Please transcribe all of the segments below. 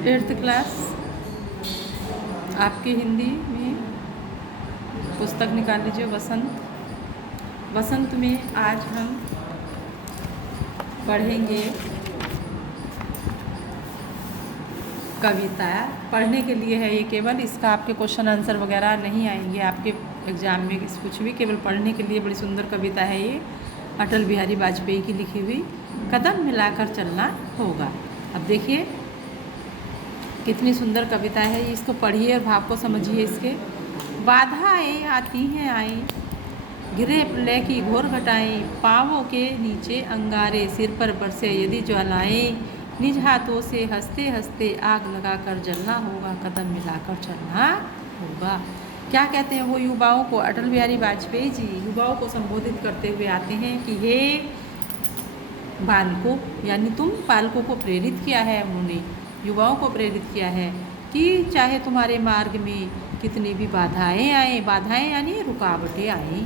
8th class आपकी हिंदी में पुस्तक निकाल लीजिए वसंत। वसंत में आज हम पढ़ेंगे कविता। पढ़ने के लिए है ये, केवल इसका आपके क्वेश्चन आंसर वगैरह नहीं आएंगे आपके एग्ज़ाम में कुछ भी, केवल पढ़ने के लिए बड़ी सुंदर कविता है ये, अटल बिहारी वाजपेयी की लिखी हुई। कदम मिलाकर चलना होगा। अब देखिए कितनी सुंदर कविता है, इसको पढ़िए और भाव को समझिए इसके। बाधाएं आती हैं आए, गिरे प्रलय की घोर घटाएं, पाँवों के नीचे अंगारे, सिर पर बरसे यदि ज्वालाएं, निज हाथों से हंसते हंसते आग लगाकर जलना होगा, कदम मिलाकर चलना होगा। क्या कहते हैं वो युवाओं को, अटल बिहारी वाजपेयी जी युवाओं को संबोधित करते हुए आते हैं कि हे बालकों, यानी तुम बालकों को प्रेरित किया है, उन्होंने युवाओं को प्रेरित किया है कि चाहे तुम्हारे मार्ग में कितनी भी बाधाएं आए, बाधाएं यानी रुकावटें आए,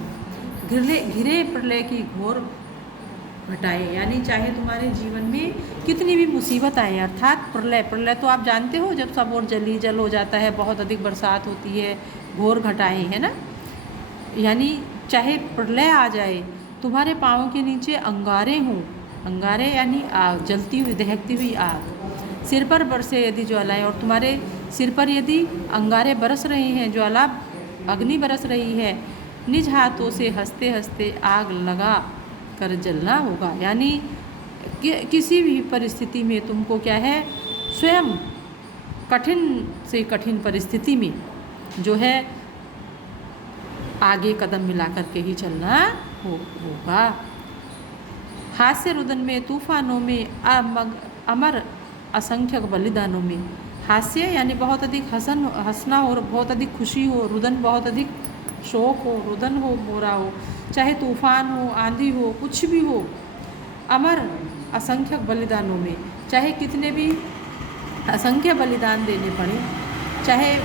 घिरे प्रलय की घोर घटाए, यानी चाहे तुम्हारे जीवन में कितनी भी मुसीबत आए, अर्थात प्रलय, प्रलय तो आप जानते हो जब सब और जली जल हो जाता है, बहुत अधिक बरसात होती है, घोर घटाए है ना, यानी चाहे प्रलय आ जाए, तुम्हारे पाँव के नीचे अंगारे हों, अंगारे यानी आग, जलती हुई दहकती हुई आग, सिर पर बरसे यदि ज्वालाएं, और तुम्हारे सिर पर यदि अंगारे बरस रहे हैं, ज्वाला अग्नि बरस रही है, निज हाथों से हंसते हंसते आग लगा कर जलना होगा, यानी किसी भी परिस्थिति में तुमको क्या है, स्वयं कठिन से कठिन परिस्थिति में जो है आगे कदम मिला करके ही चलना होगा। हास्य रुदन में, तूफानों में, अमर असंख्यक बलिदानों में, हास्य यानी बहुत अधिक हंसना हो, बहुत अधिक खुशी हो, रुदन बहुत अधिक शोक हो, रुदन हो रहा हो, चाहे तूफान हो, आंधी हो, कुछ भी हो, अमर असंख्यक बलिदानों में, चाहे कितने भी असंख्य बलिदान देने पड़े, चाहे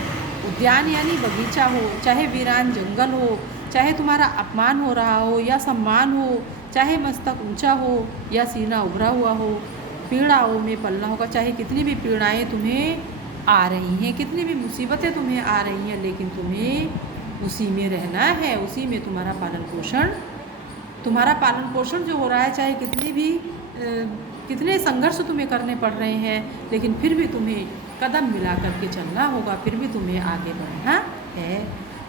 उद्यान यानी बगीचा हो, चाहे वीरान जंगल हो, चाहे तुम्हारा अपमान हो रहा हो या सम्मान हो, चाहे मस्तक ऊंचा हो या सीना उभरा हुआ हो, पीड़ाओं में पलना होगा, चाहे कितनी भी पीड़ाएं तुम्हें आ रही हैं, कितनी भी मुसीबतें तुम्हें आ रही हैं, लेकिन तुम्हें उसी में रहना है, उसी में तुम्हारा पालन पोषण जो हो रहा है, चाहे कितने संघर्ष तुम्हें करने पड़ रहे हैं, लेकिन फिर भी तुम्हें कदम मिला करके चलना होगा, फिर भी तुम्हें आगे बढ़ना है।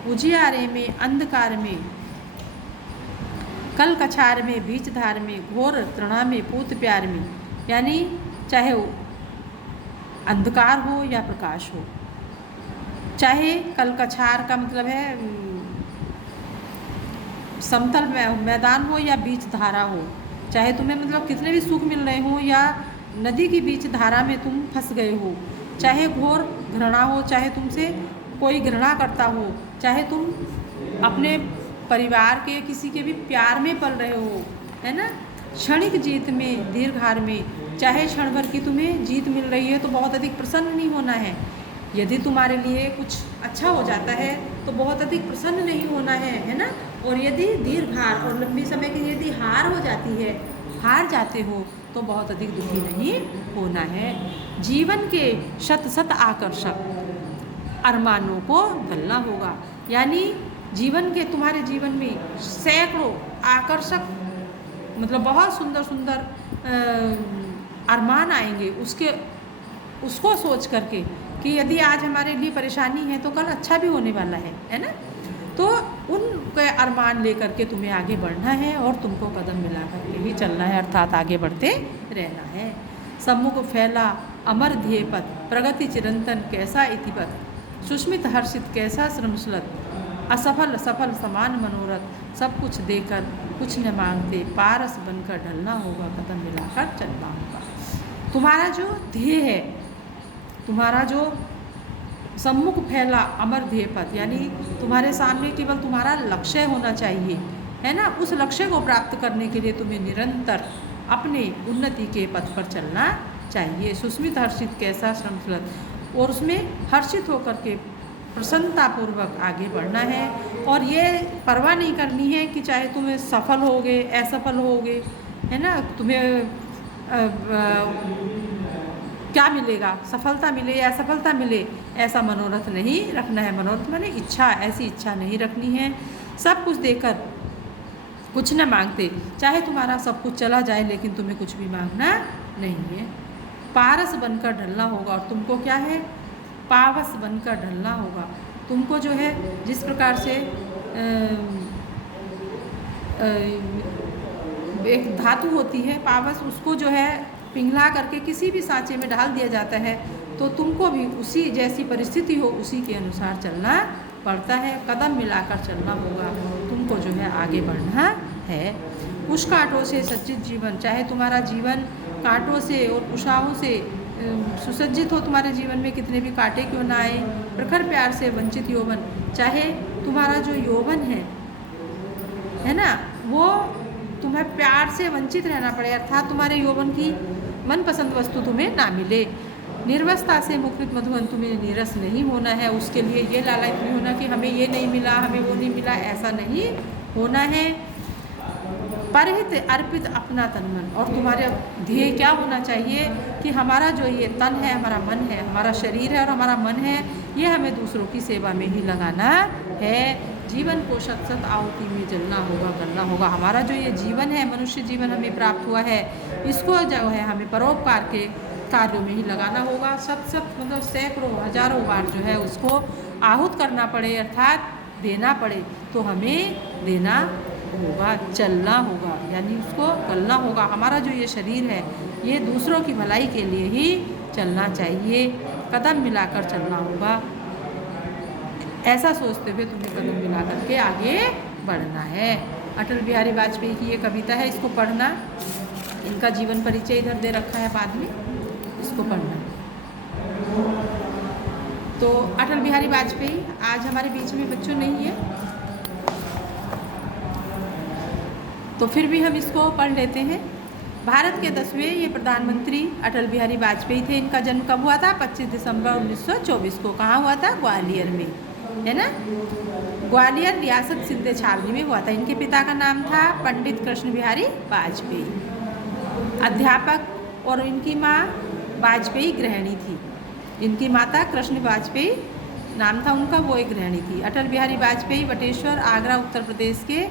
उजियारे में, अंधकार में, कल कछार में, बीच धार में, घोर तृणा में, पूत प्यार में, यानी चाहे अंधकार हो या प्रकाश हो, चाहे कल कछार का मतलब है समतल मैदान हो या बीच धारा हो, चाहे तुम्हें मतलब कितने भी सुख मिल रहे हो या नदी की बीच धारा में तुम फंस गए हो, चाहे घोर घृणा हो, चाहे तुमसे कोई घृणा करता हो, चाहे तुम अपने परिवार के किसी के भी प्यार में पल रहे हो, है ना, क्षणिक जीत में, दीर्घ हार में, चाहे क्षण भर की तुम्हें जीत मिल रही है तो बहुत अधिक प्रसन्न नहीं होना है, यदि तुम्हारे लिए कुछ अच्छा हो जाता है तो बहुत अधिक प्रसन्न नहीं होना है ना, और यदि दीर्घ हार और लंबी समय की यदि हार हो जाती है, हार जाते हो तो बहुत अधिक दुखी नहीं होना है। जीवन के शत शत आकर्षक अरमानों को गलना होगा, यानी जीवन के, तुम्हारे जीवन में सैकड़ों आकर्षक मतलब बहुत सुंदर सुंदर अरमान आएंगे, उसको सोच करके कि यदि आज हमारे लिए परेशानी है तो कल अच्छा भी होने वाला है ना, तो उनके अरमान लेकर के तुम्हें आगे बढ़ना है और तुमको कदम मिला करके ही चलना है, अर्थात आगे बढ़ते रहना है। सम्मुख फैला अमर ध्येय पथ, प्रगति चिरंतन कैसा इतिपथ, सुष्मित हर्षित कैसा श्रमशलत, असफल सफल समान मनोरथ, सब कुछ देकर कुछ न मांगते, पारस बनकर ढलना होगा, कदम मिलाकर चलना होगा। तुम्हारा जो ध्येय है, तुम्हारा जो सम्मुख फैला अमर ध्येय पथ, यानी तुम्हारे सामने केवल तुम्हारा लक्ष्य होना चाहिए, है ना, उस लक्ष्य को प्राप्त करने के लिए तुम्हें निरंतर अपने उन्नति के पथ पर चलना चाहिए। सुस्मित हर्षित कैसा श्रमशलत, और उसमें हर्षित होकर के प्रसन्नतापूर्वक आगे बढ़ना है, और ये परवाह नहीं करनी है कि चाहे तुम्हें सफल होगे असफल होगे, है ना, तुम्हें क्या मिलेगा, सफलता मिले या असफलता मिले, ऐसा मनोरथ नहीं रखना है। मनोरथ माने इच्छा, ऐसी इच्छा नहीं रखनी है। सब कुछ देकर कुछ न मांगते, चाहे तुम्हारा सब कुछ चला जाए लेकिन तुम्हें कुछ भी मांगना नहीं है। पारस बनकर ढलना होगा, और तुमको क्या है, पावस बनकर ढलना होगा। तुमको जो है जिस प्रकार से एक धातु होती है पावस, उसको जो है पिघला करके किसी भी सांचे में डाल दिया जाता है, तो तुमको भी उसी जैसी परिस्थिति हो उसी के अनुसार चलना पड़ता है। कदम मिलाकर चलना होगा, तुमको जो है आगे बढ़ना है। कुश कांटों से सज्जित जीवन, चाहे तुम्हारा जीवन कांटों से और कुशाओं से सुसज्जित हो, तुम्हारे जीवन में कितने भी कांटे क्यों ना आए। प्रखर प्यार से वंचित यौवन, चाहे तुम्हारा जो यौवन है ना, वो तुम्हें प्यार से वंचित रहना पड़े, अर्थात तुम्हारे यौवन की मनपसंद वस्तु तुम्हें ना मिले। निर्वसता से मुकृत मधुवन, तुम्हें नीरस नहीं होना है, उसके लिए ये लालच नहीं होना कि हमें ये नहीं मिला, हमें वो नहीं मिला, ऐसा नहीं होना है। परहित अर्पित अपना तन मन, और तुम्हारे ध्येय क्या होना चाहिए कि हमारा जो ये तन है, हमारा मन है, हमारा शरीर है और हमारा मन है, ये हमें दूसरों की सेवा में ही लगाना है। जीवन को शत शत आहुति में जलना होगा, गलना होगा। हमारा जो ये जीवन है, मनुष्य जीवन हमें प्राप्त हुआ है, इसको जो है हमें परोपकार के कार्यों में ही लगाना होगा। शत शत मतलब सैकड़ों हजारों बार जो है उसको आहूत करना पड़े, अर्थात देना पड़े, तो हमें देना होगा, चलना होगा, यानी उसको गलना होगा। हमारा जो ये शरीर है, ये दूसरों की भलाई के लिए ही चलना चाहिए, कदम मिलाकर चलना होगा। ऐसा सोचते हुए तुम्हें कदम मिला करके आगे बढ़ना है। अटल बिहारी वाजपेयी की ये कविता है, इसको पढ़ना। इनका जीवन परिचय इधर दे रखा है, बाद में इसको पढ़ना। तो अटल बिहारी वाजपेयी आज हमारे बीच में बच्चों नहीं है, तो फिर भी हम इसको पढ़ लेते हैं। भारत के 10वें ये प्रधानमंत्री अटल बिहारी वाजपेयी थे। इनका जन्म कब हुआ था? 25 दिसंबर 1924 को। कहाँ हुआ था? ग्वालियर में, है ना। ग्वालियर रियासत सिंध छावनी में हुआ था। इनके पिता का नाम था पंडित कृष्ण बिहारी वाजपेयी, अध्यापक, और इनकी माँ वाजपेयी गृहिणी थी। इनकी माता कृष्ण वाजपेयी नाम था उनका, वो एक गृहिणी थी। अटल बिहारी वाजपेयी बटेश्वर, आगरा, उत्तर प्रदेश के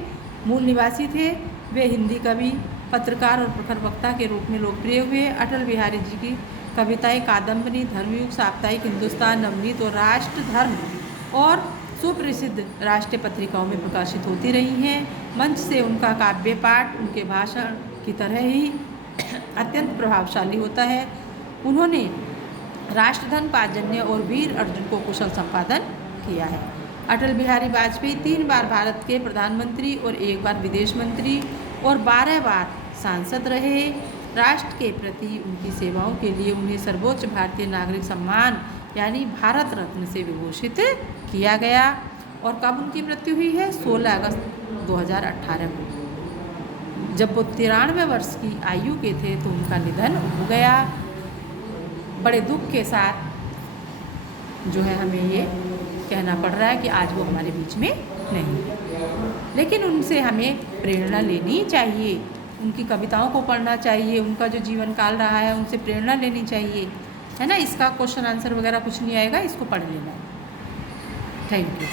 मूल निवासी थे। वे हिंदी कवि, पत्रकार और प्रखर वक्ता के रूप में लोकप्रिय हुए। अटल बिहारी जी की कविताएं कादम्बरी, धर्मयुग, साप्ताहिक हिंदुस्तान, नवनीत और राष्ट्र धर्म और सुप्रसिद्ध राष्ट्रीय पत्रिकाओं में प्रकाशित होती रही हैं। मंच से उनका काव्य पाठ उनके भाषण की तरह ही अत्यंत प्रभावशाली होता है। उन्होंने राष्ट्रधन, पाँचजन्य और वीर अर्जुन को कुशल संपादन किया है। अटल बिहारी वाजपेयी 3 बार भारत के प्रधानमंत्री और 1 बार विदेश मंत्री और 12 बार सांसद रहे। राष्ट्र के प्रति उनकी सेवाओं के लिए उन्हें सर्वोच्च भारतीय नागरिक सम्मान यानी भारत रत्न से विभूषित किया गया। और कब उनकी मृत्यु हुई है? 16 अगस्त 2018 को। जब वो 93 वर्ष की आयु के थे तो उनका निधन हो गया। बड़े दुख के साथ जो है हमें ये कहना पड़ रहा है कि आज वो हमारे बीच में नहीं है, लेकिन उनसे हमें प्रेरणा लेनी चाहिए। उनकी कविताओं को पढ़ना चाहिए, उनका जो जीवन काल रहा है उनसे प्रेरणा लेनी चाहिए, है ना। इसका क्वेश्चन आंसर वगैरह कुछ नहीं आएगा, इसको पढ़ लेना। Thank you.